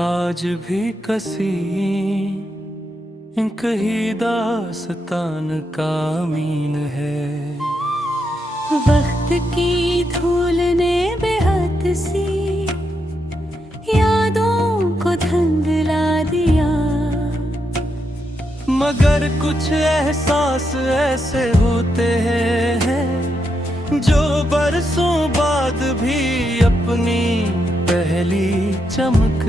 आज भी कसी कहीं दास्तान का मीन है। वक्त की धूल ने बेहद सी यादों को धुंधला दिया, मगर कुछ एहसास ऐसे होते हैं जो बरसों बाद भी अपनी पहली चमक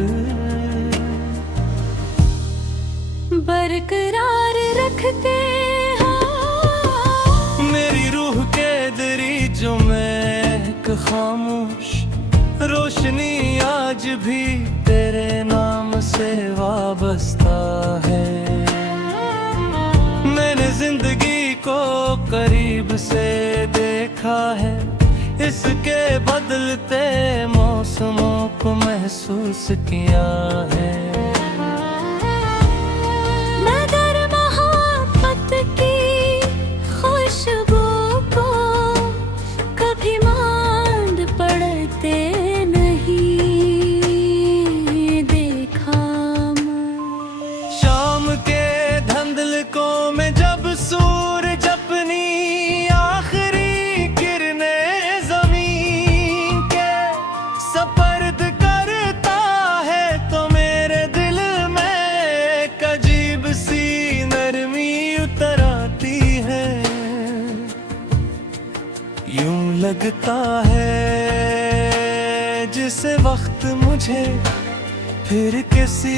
बरकरार रखते हैं। मेरी रूह के दरीचों में एक खामोश रोशनी आज भी तेरे नाम से वाबस्ता है। मैंने जिंदगी को करीब से देखा है, इसके बदलते मौसमों को महसूस किया है। मगर मोहब्बत की खुशबू को कभी मांद पड़ते नहीं देखा। शाम के धुंधलकों में जब सूरज अपनी आखिरी किरणें ज़मीन के सपर्द करता है, तो मेरे दिल में एक अजीब सी नरमी उतर आती है। यूं लगता है जिसे वक्त मुझे फिर किसी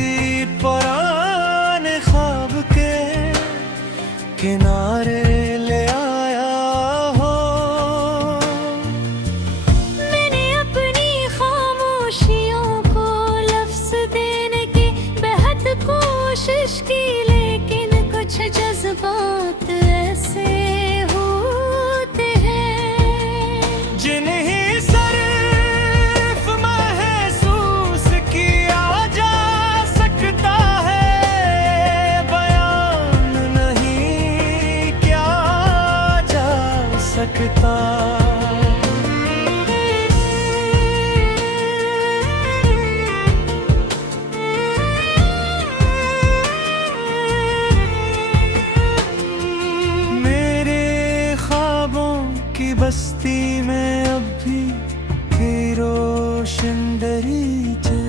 पुराने ख्वाब के किनारे ले आया हो। मैंने अपनी खामोशियों को लफ्ज़ देने की बेहद कोशिश की, लेकिन कुछ जज्बात ऐसे होते हैं जिन्हें सिर्फ महसूस किया जा सकता है, बयान नहीं किया जा सकता। मेरे ख्वाबों की बस्ती में अब भी की रोशन दरीचे,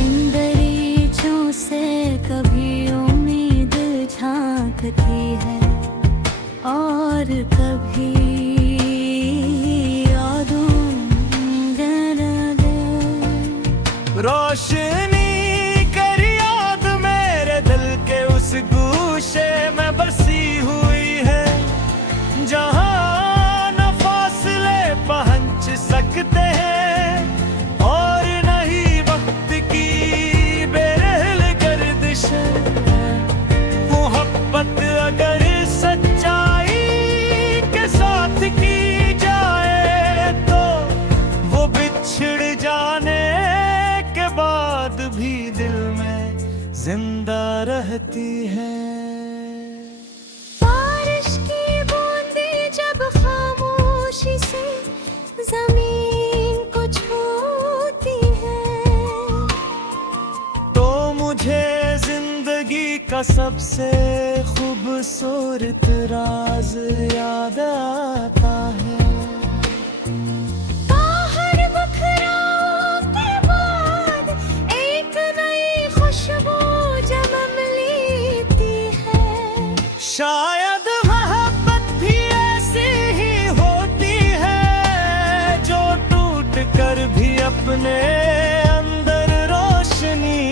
इन दरीचों से कभी उम्मीद झांकती है और कभी यादों रोशनी कर याद मेरे दिल के उस गूशे में बसी हुई है, जहाँ न फासले पहुँच सकते हैं और नहीं वक्त की बेरहल गर्दिश। मोहब्बत अगर सच्चाई के साथ की जाए तो वो बिछड़ जाने के बाद भी दिल में जिंदा रहती है। बारिश की बूंदें जब खामोशी से जमीन को छूती है, तो मुझे जिंदगी का सबसे खूबसूरत राज याद आता है। बाहर बखराव के बाद एक नई खुशबू जन्म लेती है। शायद मोहब्बत भी ऐसी ही होती है, जो टूट कर भी अपने अंदर रोशनी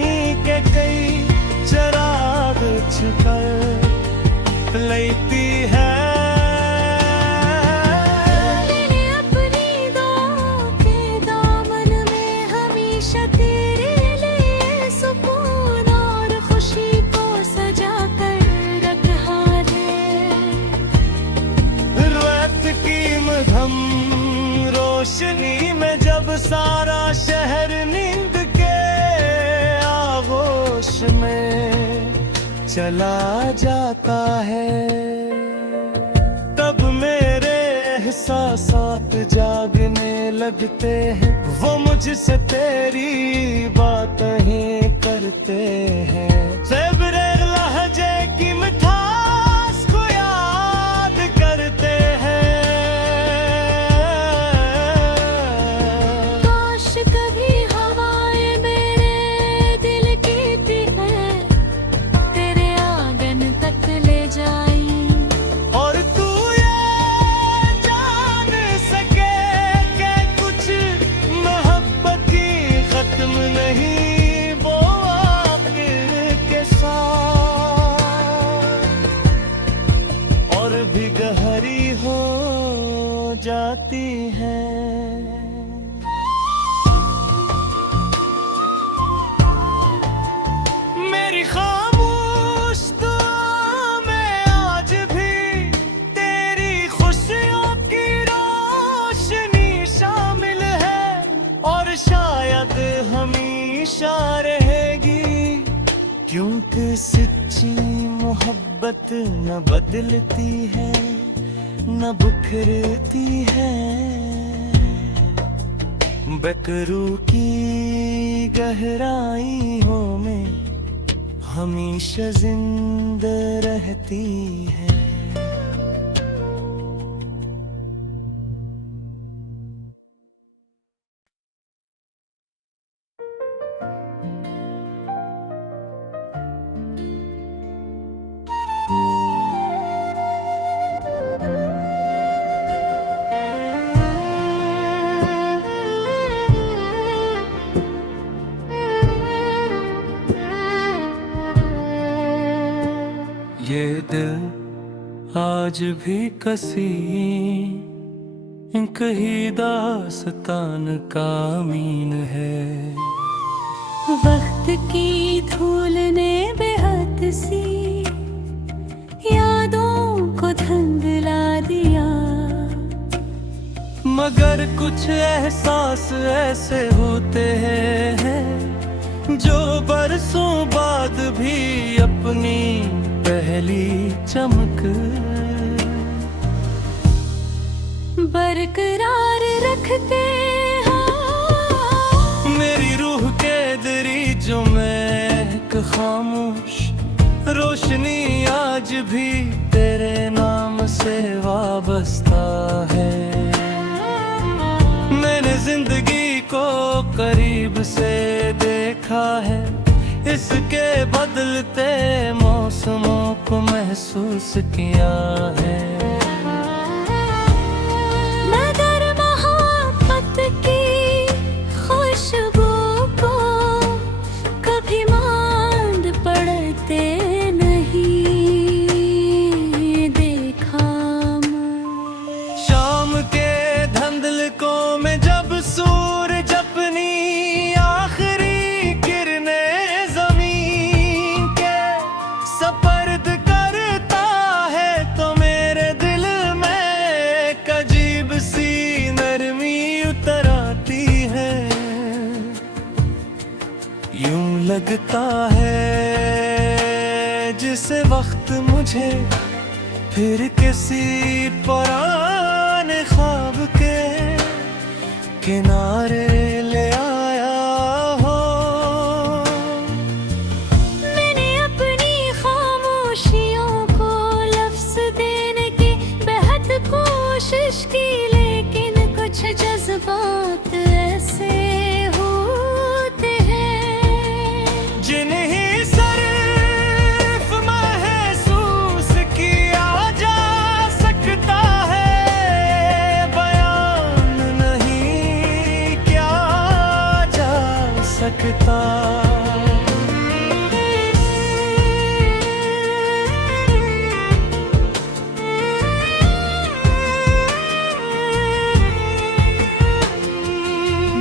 के कई चिराग छुकर लेती है। मैंने अपनी दुआओं के दामन में हमेशा तेरे लिए सुकून और खुशी को सजा कर रखा है। रात की मध्यम रोशनी में जब सारा शहर नींद के आगोश में चला जाता है, तब मेरे एहसासात जागने लगते हैं, वो मुझसे तेरी बात ही करते हैं। ज़ेबरे लहजे की मिठास को याद करते हैं। काश कभी हवाएं मेरे दिल की है, तेरे आंगन तक ले जाई, और तू ये जान सके कि कुछ मोहब्बत की खत्म नहीं, वो आखिर के साथ और भी गहरी हो जाती है। मेरी खामोश दुआ में आज भी तेरी खुशियों की रोशनी शामिल है, और शायद हमेशा रहेगी, क्योंकि सच्ची मोहब्बत न बदलती है न बिखरती है। बेकरू की गहराइयों में हमेशा जिंदा रहती है। ये दिल आज भी कसी कहीं दास्तान का मीन है। वक्त की धूल ने बेहद सी यादों को धुंधला दिया, मगर कुछ एहसास ऐसे होते हैं जो बरसों बाद भी अपनी पहली चमक बरकरार रखते हैं। मेरी रूह के दरीचों में एक खामोश रोशनी आज भी तेरे नाम से वाबस्ता है। मैंने जिंदगी को करीब से देखा है, इसके बदलते मौसमों को महसूस किया है। मगर मोहब्बत की खुशबू को कभी मांद पड़ते नहीं देखा। शाम के धुंधलकों में जब सूरज अपनी आखिरी किरणें जमीन के सपर्द करता है, तो मेरे दिल में एक अजीब सी नरमी उतर आती है। यूं लगता है जिसे वक्त मुझे फिर किसी पुराने ख्वाब के किनारे ले आया हो। मैंने अपनी खामोशियों को लफ्ज़ देने की बेहद कोशिश की, लेकिन कुछ जज्बात ऐसे होते हैं जिन्हें सिर्फ महसूस किया जा सकता है, बयान नहीं किया जा सकता।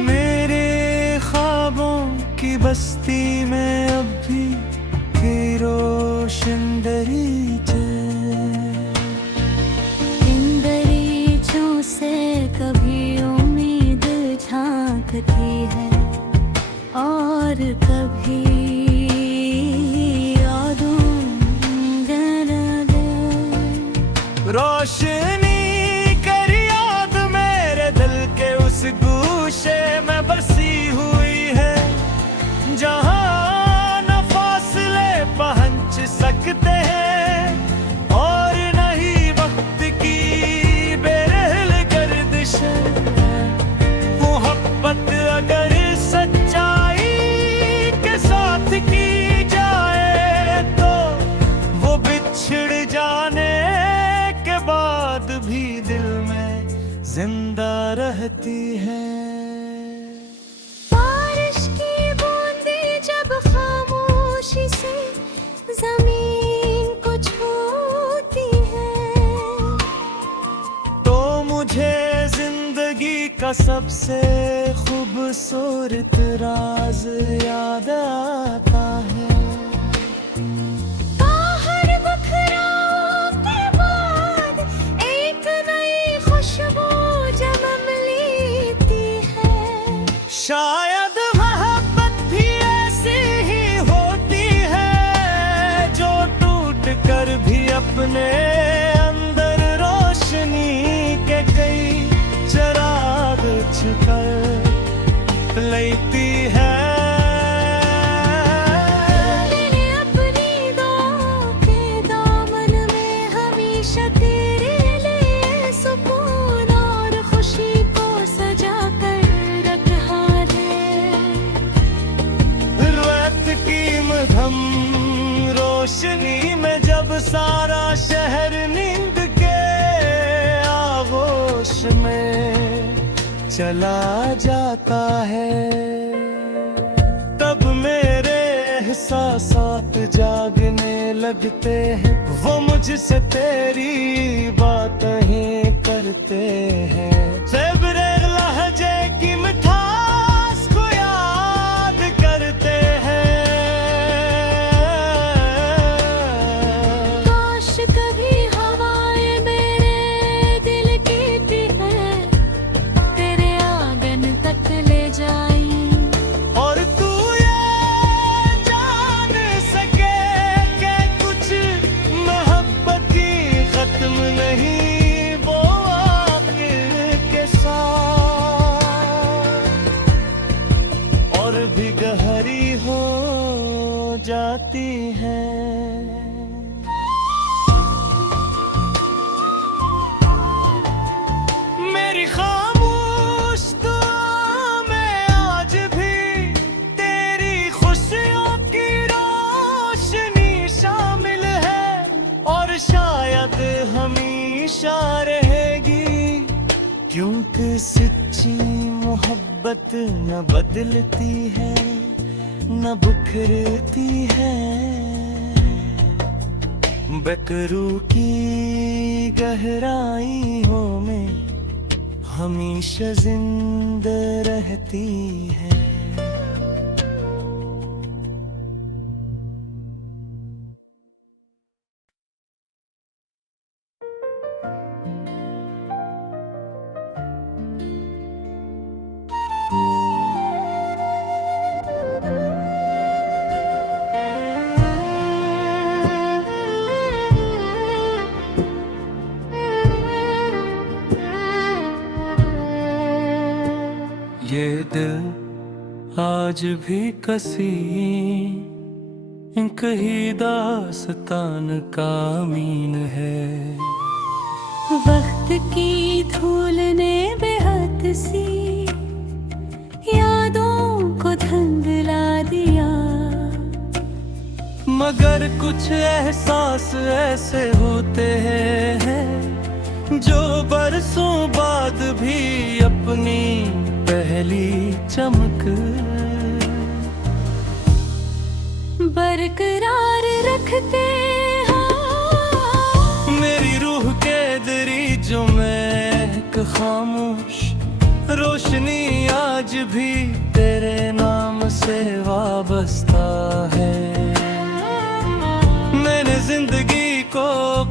मेरे ख्वाबों की बस्ती में अब भी की रोशन दरीचे, इन दरीचों से कभी उम्मीद झांकती है, और कभी यादों रोशनी कर याद मेरे दिल के उस गोशे में बसी हुई है, जहां न फासले पहुंच सकते हैं और नहीं वक्त की बेरहल गर्दिश। मोहब्बत अगर सच्चाई के साथ की जाए तो वो बिछड़ जाने के बाद भी दिल में जिंदा रहती है। बारिश की बूंदें जब खामोशी से जमीन को छूती है, तो मुझे जिंदगी का सबसे खूबसूरत राज याद आता है। बाहर बखराव के बाद एक नई खुशबू जन्म लेती है। शायद मोहब्बत भी ऐसी ही होती है, जो टूट कर भी अपने अंदर रोशनी के कई चिराग छुकर लेती है। मैंने अपनी दुआओं के दामन में हमेशा तेरे लिए सुकून और खुशी को सजा कर रखा है। रात की मध्यम रोशनी में जब सारा शहर नींद के आगोश में चला जाता है, तब मेरे एहसासात जागने लगते हैं। वो मुझसे तेरी बातें ही करते हैं, ज़ेबरे लहजे की मिठास को याद करते हैं। काश कभी हवाएं मेरे दिल की है तेरे आंगन तक ले जाई, और तू ये जान सके कि कुछ मोहब्बत की खत्म नहीं, वो आखिर के साथ और भी गहरी हो जाती है। मेरी खामोश दुआ में आज भी तेरी खुशियों की रोशनी शामिल है, और शायद हमेशा रहेगी, क्योंकि सच्ची मोहब्बत न बदलती है न बिखरती है। बेकरू की गहराइयों में हमेशा जिंदा रहती है। ये दिल आज भी कसी कहीं दास्तान का मीन है। वक्त की धूल ने बेहद सी यादों को धुंधला दिया, मगर कुछ एहसास ऐसे होते हैं जो बरसों बाद भी अपनी पहली चमक बरकरार रखते हैं। मेरी रूह के दरीचों में एक खामोश रोशनी आज भी तेरे नाम से वाबस्ता है। मैंने जिंदगी को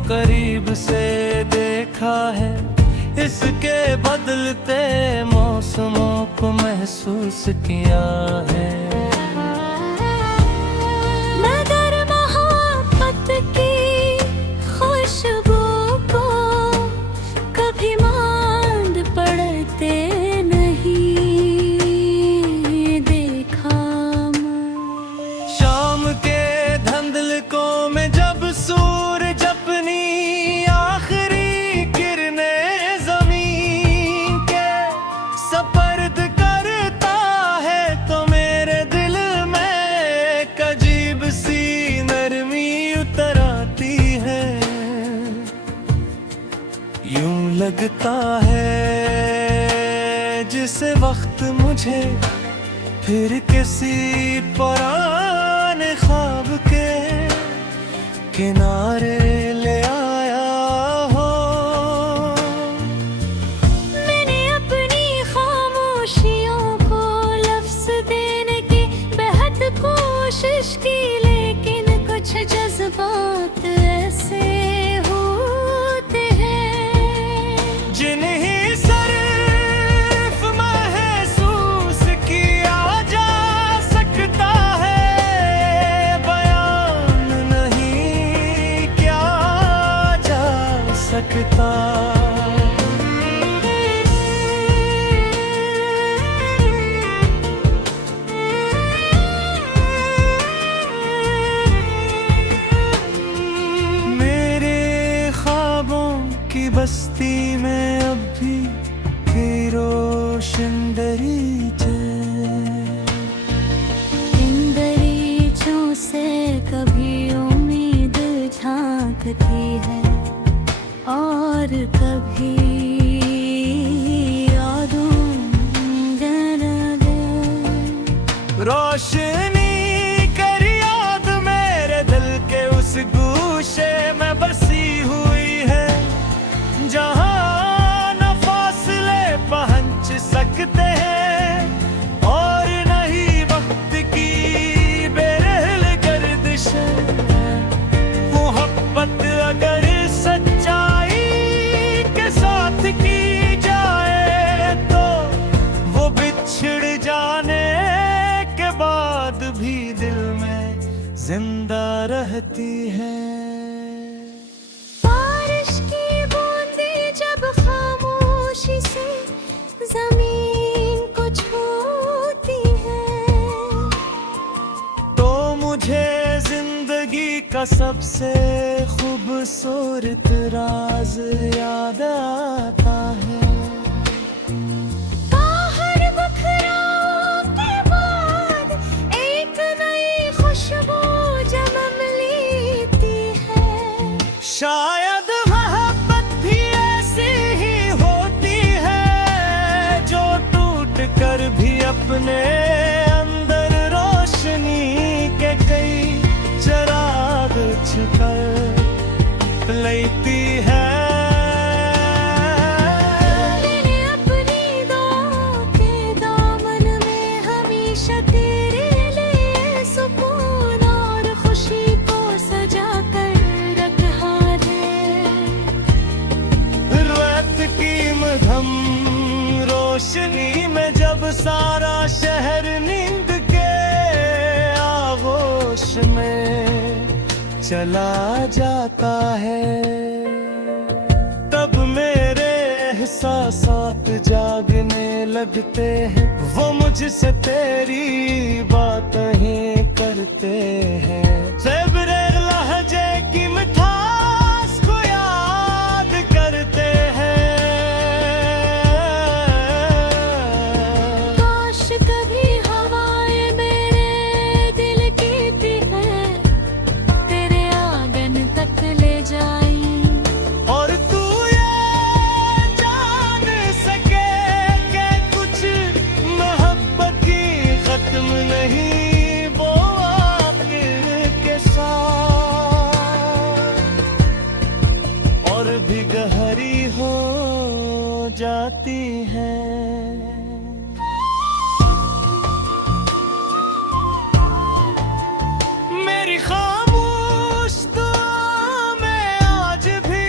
करीब से देखा है, इसके बदलते मौसमों को महसूस किया है। मगर मोहब्बत की खुशबू को कभी मांद पड़ते नहीं। लगता है जिसे वक्त मुझे फिर किसी पुराने ख्वाब के किनारे ले आया हो। मैंने अपनी खामोशियों को लफ्ज देने की बेहद कोशिश की, लेकिन कुछ जज्बात ऐसे होते हैं जिन्हें सिर्फ महसूस किया जा सकता है, बयान नहीं किया जा सकता। मेरे ख्वाबों की बस्ती में अब भी रोशन दरीचे, इन दरीचों से कभी उम्मीद झांकती है और कभी यादों रोशनी कर याद मेरे दिल के उस गूशे में बसी हुई है, जहां न फासले पहुंच सकते हैं और नहीं वक्त की बेरहल गर्दिशें। मोहब्बत अगर सच्चाई के साथ की जाए तो वो बिछड़ जाने के बाद भी दिल में जिंदा रहती है। बारिश की बूंदें जब खामोशी से जमीन को छूती है, तो मुझे जिंदगी का सबसे खूबसूरत राज याद आता है। बाहर बखराव के बाद एक नई खुशबू जन्म लेती है। शायद मोहब्बत भी ऐसी ही होती है, जो टूट कर भी अपने अंदर रोशनी के कई चिराग छुकर लेती है। मैंने अपनी दुआओं के दामन में हमेशा तेरे लिए सुकून और खुशी को सजा कर रखा है। रात की मधम रोशनी में जब सारा शहर नींद के आगोश में चला जाता है, तब मेरे एहसासात जागने लगते हैं। वो मुझसे तेरी बातें ही करते हैं, ज़ेबरे लहजे की मिठास को याद करते हैं। काश कभी हवाएं मेरे दिल की भी है, तेरे आंगन तक ले जाई, और तू ये जान सके कि कुछ मोहब्बत की खत्म नहीं, वो आखिर के साथ और भी गहरी हो जाती है। मेरी खामोश दुआ में आज भी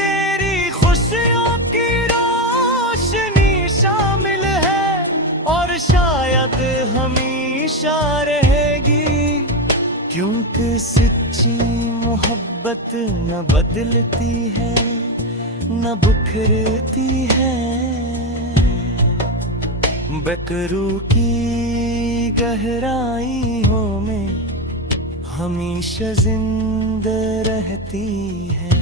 तेरी खुशियों की रोशनी शामिल है, और शायद हमेशा रहेगी, क्योंकि सच्ची मोहब्बत न बदलती है न बिखरती है। बकरू की गहराइयों में हमेशा जिंदा रहती है।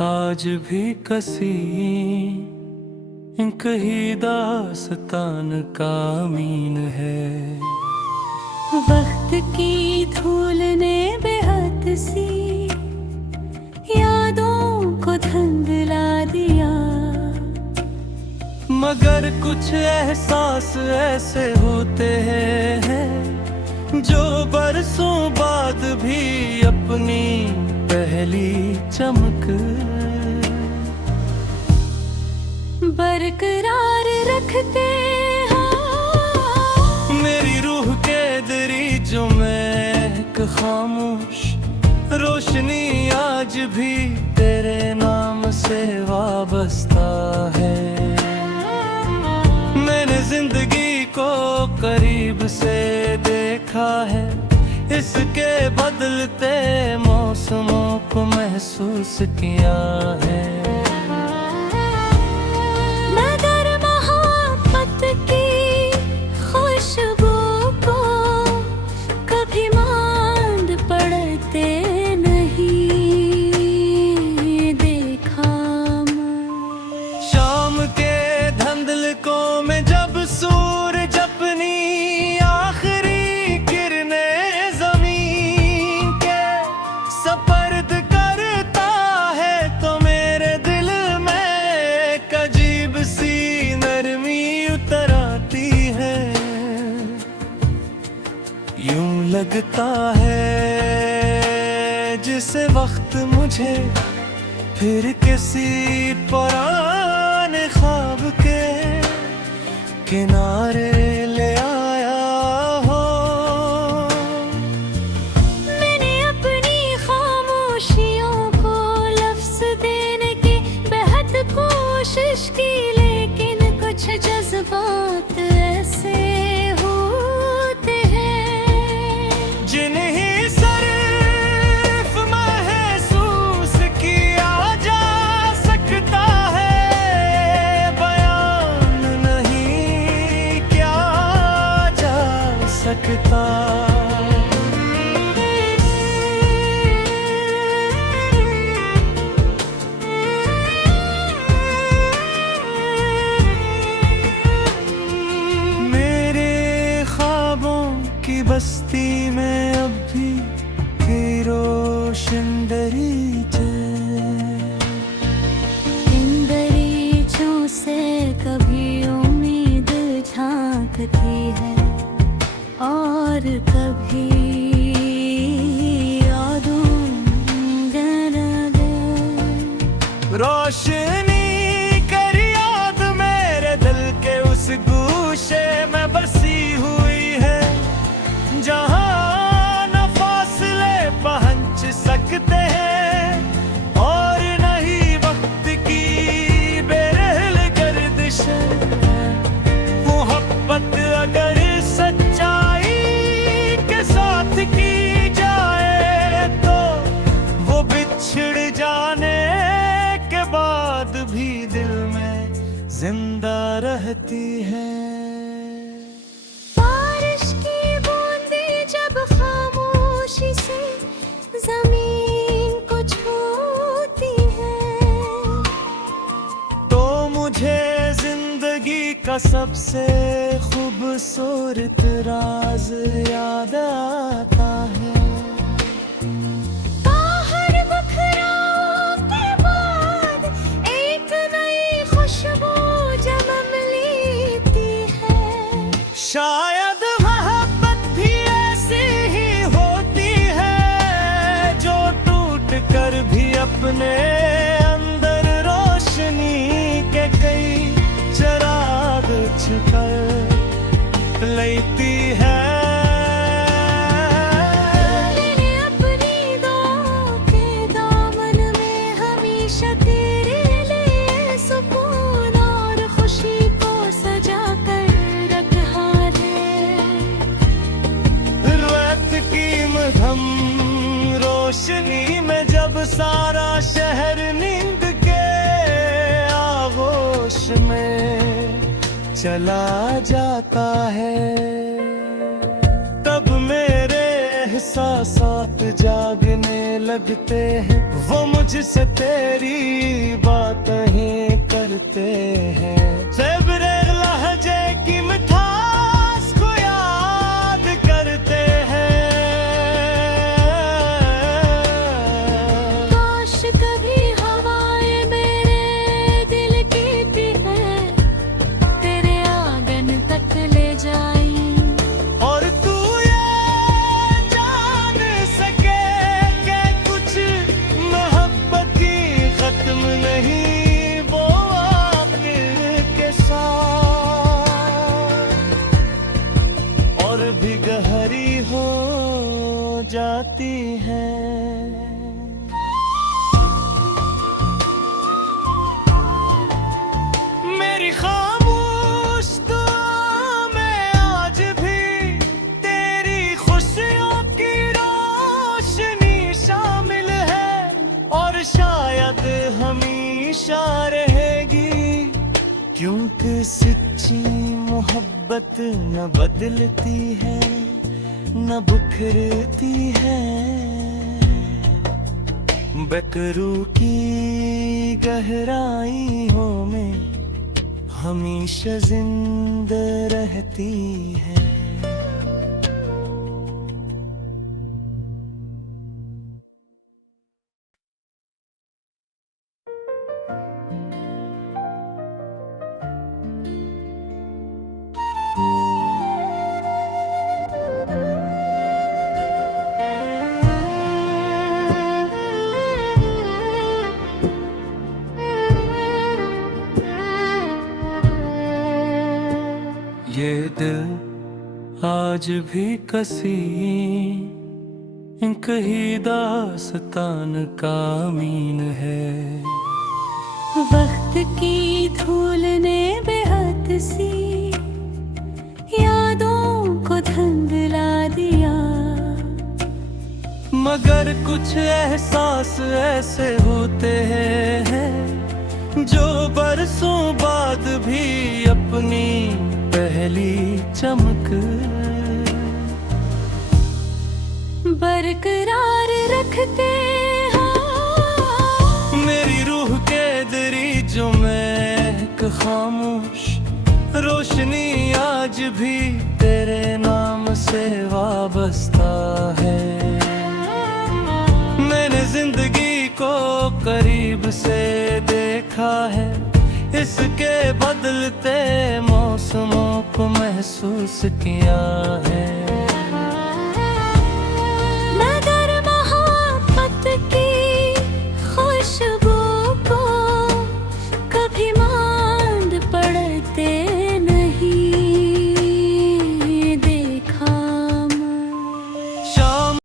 आज भी कसी कहीं दास्तान का मीन है। वक्त की धूल ने बेहद सी यादों को धुंधला दिया, मगर कुछ एहसास ऐसे होते हैं जो बरसों बाद भी अपनी पहली चमक बरकरार रखते हैं। मेरी रूह के दरीचों में एक खामोश रोशनी आज भी तेरे नाम से वाबस्ता है। मैंने जिंदगी को करीब से देखा है, इसके बदलते मौसमों को महसूस किया है। मगर मोहब्बत की खुशबू को कभी मांद पड़ते नहीं देखा मैं। शाम के धुंधलकों में जब सूरज अपनी आखिरी किरणें जमीन के सपर्द करता है, तो मेरे दिल में एक अजीब सी नरमी उतर आती है। यूं लगता है जिसे वक्त मुझे फिर किसी पुराने ख्वाब के किनारे ले आया हो। मैंने अपनी खामोशियों को लफ्ज देने की बेहद कोशिश की, लेकिन कुछ जज्बात ऐसे होते हैं जिन्हें सिर्फ महसूस किया जा सकता है, बयान नहीं किया जा सकता। मेरे ख्वाबों की बस्ती में अब भी की रोशन दरीचे, इन दरीचों से कभी उम्मीद झांकती है और कभी यादों रोशनी कर याद मेरे दिल के उस गूशे में बसी हुई है, जहाँ न फासले पहुँच सकते हैं और नहीं वक्त की बेरहल गर्दिश। मोहब्बत अगर सच्चाई के साथ की जाए तो वो बिछड़ जाने के बाद भी दिल में जिंदा रहती है। बारिश की बूंदें जब खामोशी से जमीन को छूती है, तो मुझे जिंदगी का सबसे खूबसूरत राज याद आता है। बाहर बखराव के बाद एक नई खुशबू जन्म लेती है। शायद मोहब्बत भी ऐसी ही होती है, जो टूट कर भी अपने अंदर रोशनी के कई चिराग छुकर लेती है। मैंने अपनी दुआओं के दामन में हमेशा तेरे लिए सुकून और खुशी को सजा कर रखा है। रात की मध्यम रोशनी में जब सारा शहर नींद के आगोश में चला जाता है, तब मेरे एहसासात जागने लगते हैं, वो मुझसे तेरी बात ही करते हैं। ज़ेबरे लहजे की मिठास को याद करते हैं। काश कभी हवाएं मेरे दिल की भी है, तेरे आंगन तक ले जाई। और तू ये जान सके कि कुछ मोहब्बत की खत्म नहीं, वो आखिर के साथ और भी गहरी हो जाती है। मेरी खामोश दुआ में आज भी तेरी खुशियों की रोशनी शामिल है, और शायद हमेशा रहेगी, क्योंकि सच्ची मोहब्बत न बदलती है न बिखरती है। बेकरू की गहराइयों में हमेशा जिंदा रहती है। ये दिल आज भी कसी कहीं दास्तान का मीन है। वक्त की धूल ने बेहद सी यादों को धुंधला दिया, मगर कुछ एहसास ऐसे होते हैं जो बरसों बाद भी अपनी पहली चमक बरकरार रखते हैं। मेरी रूह के दरीचों में एक खामोश रोशनी आज भी तेरे नाम से वाबस्ता है। मैंने जिंदगी को करीब से देखा है, इसके बदलते मौसमों को महसूस किया है।